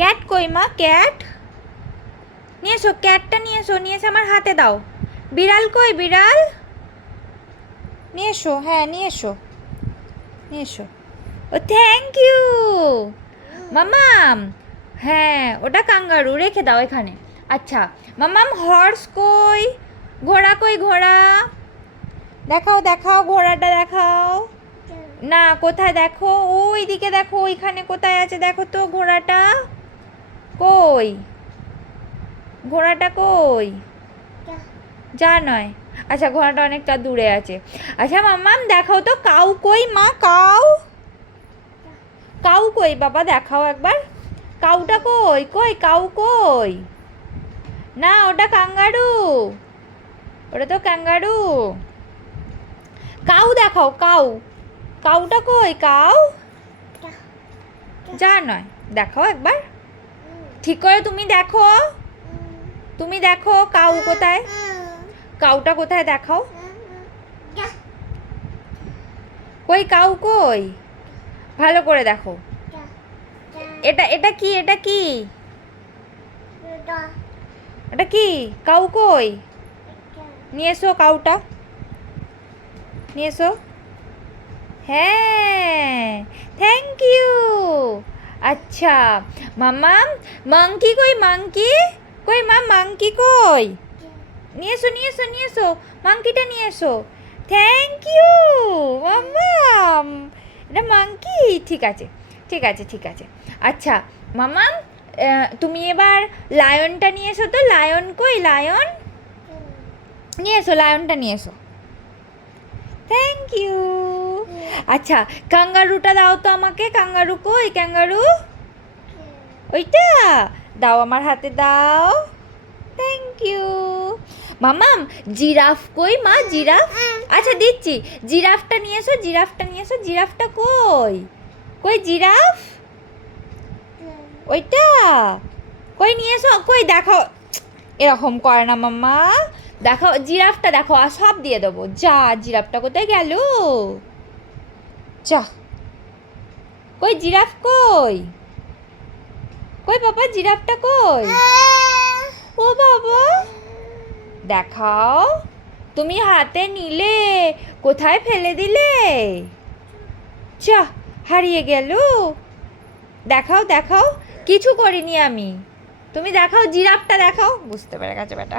Cat কই মা? Cat নিয়ে এসো, ক্যাটটা নিয়ে এসো, নিয়ে এসে আমার হাতে দাও। বিড়াল কই? বিড়াল নিয়ে এসো, হ্যাঁ নিয়ে এসো, নিয়ে এসো। ও থ্যাংক ইউ মামাম। হ্যাঁ ওটা কাঙ্গারু, রেখে দাও এখানে। আচ্ছা মামাম, হর্স কই? ঘোড়া কই? ঘোড়া দেখাও, দেখাও ঘোড়াটা দেখাও। না কোথায়? দেখো ওই দিকে, দেখো ওইখানে কোথায় আছে দেখো তো ঘোড়াটা। কই ঘোড়াটা? কই? যা নয়। আচ্ছা ঘোড়াটা অনেকটা দূরে আছে। আচ্ছা মাম্মাম দেখাও তো কাউ কই মা? কাউ, কাউ কই বাবা? দেখাও একবার, কাউটা কই? কই কাউ কই? না ওটা কাঙ্গারু, ওটা তো ক্যাঙ্গারু। কাউ দেখাও, কাউ, কাউটা কই? কাউ যা নয়, দেখাও একবার ঠিক করে, তুমি দেখো, তুমি দেখো কাউ কোথায়, কাউটা কোথায় দেখাও। কই কাউ কই? ভালো করে দেখো। এটা এটা কি? এটা কি? এটা কি? কাউ কই? নিয়ে এসো কাউটা, নিয়ে এসো। হ্যাঁ থ্যাংক ইউ। আচ্ছা মাম্মাম, মাংকি কই? মাংকি কই মা? মাংকি কই? নিয়ে এসো, নিয়ে এসো, নিয়ে এসো, মাংকিটা নিয়ে এসো। থ্যাংক ইউ মাম্মাম, এটা মাংকি। ঠিক আছে, ঠিক আছে, ঠিক আছে। আচ্ছা মাম্মাম, তুমি এবার লায়নটা নিয়ে এসো তো। লায়ন কই? লায়ন নিয়ে এসো, লায়নটা নিয়ে এসো। Thank you. আচ্ছা কাঙ্গারুটা দাও তো আমাকে। কাঙ্গারু কই? ক্যাঙ্গারু ওইটা দাও, আমার হাতে দাও। Thank you Mamam. জিরাফ কই মা? জিরাফ, আচ্ছা দিচ্ছি, জিরাফটা নিয়ে এসো, জিরাফটা নিয়ে এসো। জিরাফটা কই? কই জিরাফ? ওইটা কই? নিয়ে এসো। কই দেখাও, এরকম করে না মাম্মা, দেখাও জিরাফটা, দেখো আর সব দিয়ে দেবো। যা, জিরাফটা কোথায় গেল? যা, কই জিরাফ কই? কই বাবা জিরাফটা কই? ও বাবা, দেখাও, তুমি হাতে নিলে কোথায় ফেলে দিলে? যা, হারিয়ে গেল। দেখাও, দেখাও, কিছু করিনি আমি, তুমি দেখাও জিরাফটা দেখাও। বুঝতে পেরে গেছে বেটা।